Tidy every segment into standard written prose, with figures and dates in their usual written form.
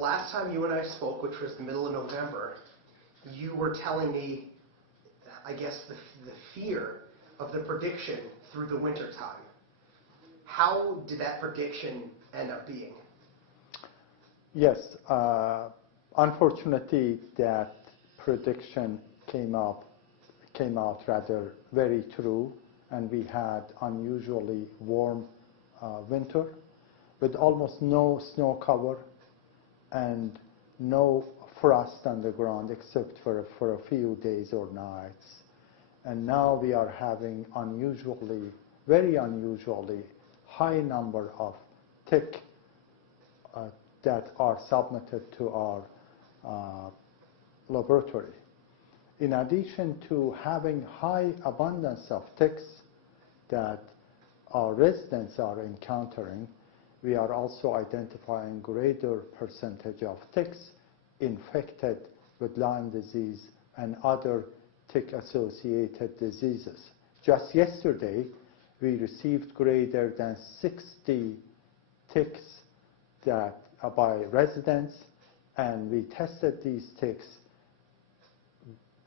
Last time you and I spoke, which was the middle of November, you were telling me, I guess, the fear of the prediction through the winter time. How did that prediction end up being? Yes, unfortunately, that prediction came out rather very true, and we had unusually warm winter with almost no snow cover and no frost on the ground except for a few days or nights. And now we are having very unusually high number of tick that are submitted to our laboratory. In addition to having high abundance of ticks that our residents are encountering, we are also identifying greater percentage of ticks infected with Lyme disease and other tick-associated diseases. Just yesterday, we received greater than 60 ticks that by residents, and we tested these ticks,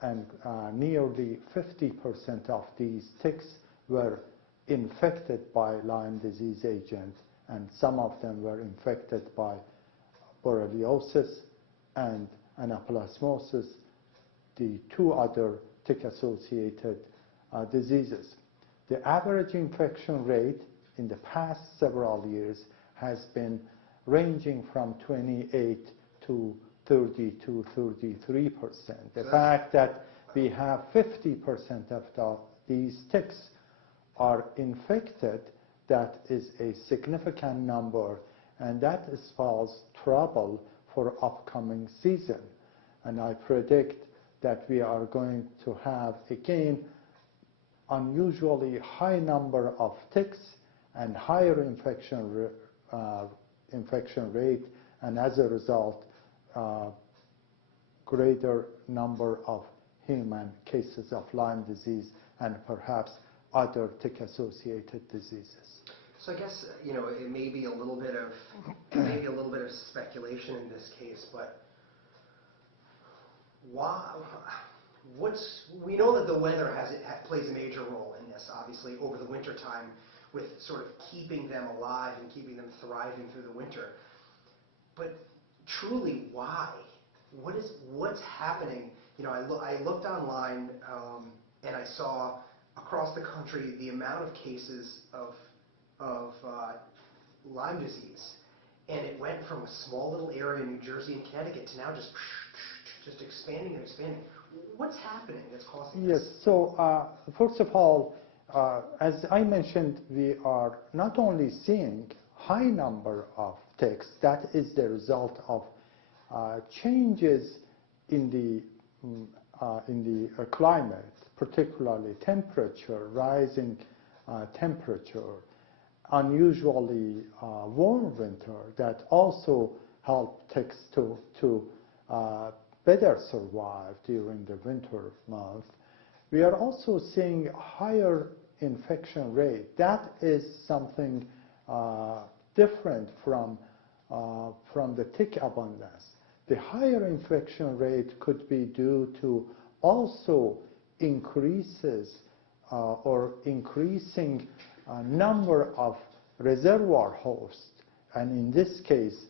and nearly 50% of these ticks were infected by Lyme disease agent, and some of them were infected by borreliosis and anaplasmosis, the two other tick-associated diseases. The average infection rate in the past several years has been ranging from 28 to 30 to 33%. The fact that we have 50% of these ticks are infected, that is a significant number, and that spells trouble for upcoming season. And I predict that we are going to have, again, unusually high number of ticks and higher infection rate, and as a result, greater number of human cases of Lyme disease and perhaps other tick-associated diseases. So I guess it may be a little bit of speculation in this case, but why? We know that the weather plays a major role in this, obviously, over the winter time, with sort of keeping them alive and keeping them thriving through the winter. But truly, why? What's happening? I looked online and I saw across the country the amount of cases of Lyme disease, and it went from a small little area in New Jersey and Connecticut to now just expanding and expanding. What's happening that's causing this? Yes. So first of all, as I mentioned, we are not only seeing high number of ticks. That is the result of changes in the climate, particularly temperature, rising temperature, unusually warm winter that also help ticks to better survive during the winter month. We are also seeing higher infection rate. That is something different from the tick abundance. The higher infection rate could be due to also increases or increasing number of reservoir hosts, and in this case,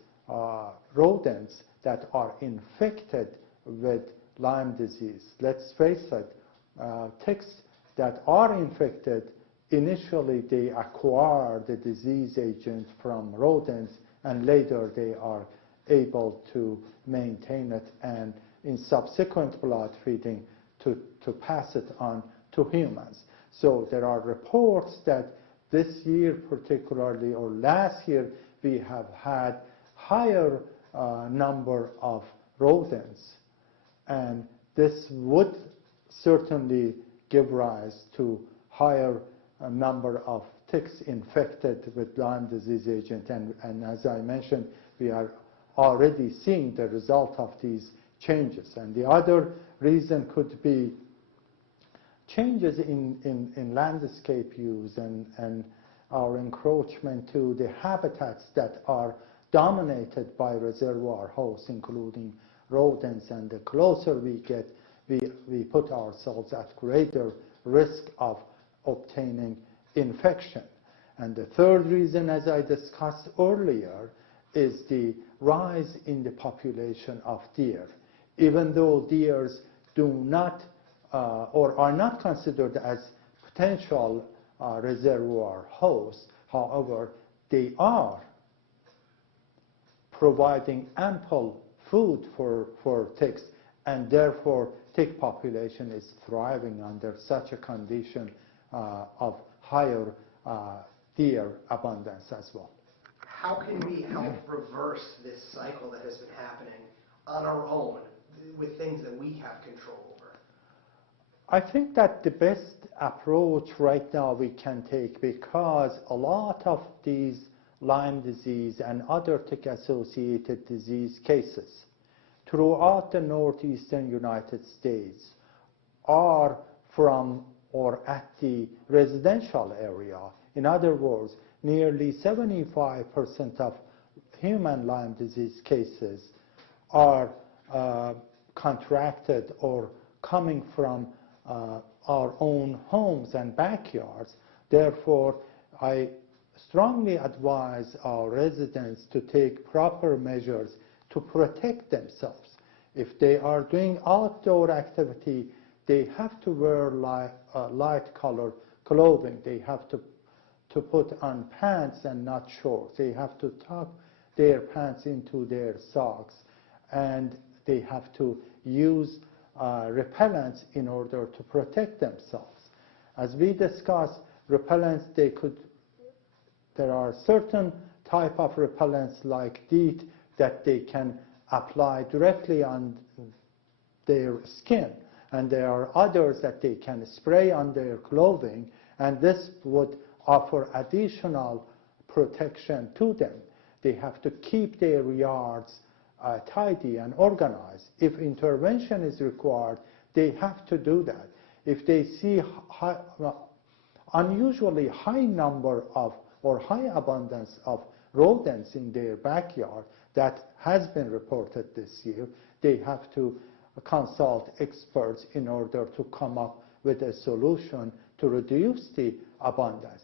rodents that are infected with Lyme disease. Let's face it, ticks that are infected, initially they acquire the disease agent from rodents, and later they are able to maintain it, and in subsequent blood feeding to pass it on to humans. So there are reports that this year particularly, or last year, we have had higher number of rodents, and this would certainly give rise to higher number of ticks infected with Lyme disease agent, and as I mentioned, we are already seeing the result of these changes. And the other reason could be changes in landscape use and our encroachment to the habitats that are dominated by reservoir hosts, including rodents, and the closer we get, we put ourselves at greater risk of obtaining infection. And the third reason, as I discussed earlier, is the rise in the population of deer. Even though deers do not or are not considered as potential reservoir hosts, however, they are providing ample food for ticks, and therefore tick population is thriving under such a condition of higher deer abundance as well. How can we help reverse this cycle that has been happening on our own with things that we have control over? I think that the best approach right now we can take, because a lot of these Lyme disease and other tick-associated disease cases throughout the northeastern United States are from or at the residential area. In other words, nearly 75% of human Lyme disease cases are contracted or coming from our own homes and backyards. Therefore, I strongly advise our residents to take proper measures to protect themselves. If they are doing outdoor activity, they have to wear light colored clothing. They have to put on pants and not shorts. They have to tuck their pants into their socks, and they have to use repellents in order to protect themselves. As we discussed, repellents, there are certain type of repellents like DEET that they can apply directly on their skin, and there are others that they can spray on their clothing, and this would offer additional protection to them. They have to keep their yards tidy and organized. If intervention is required, they have to do that. If they see unusually high number of or high abundance of rodents in their backyard, that has been reported this year, they have to consult experts in order to come up with a solution to reduce the abundance.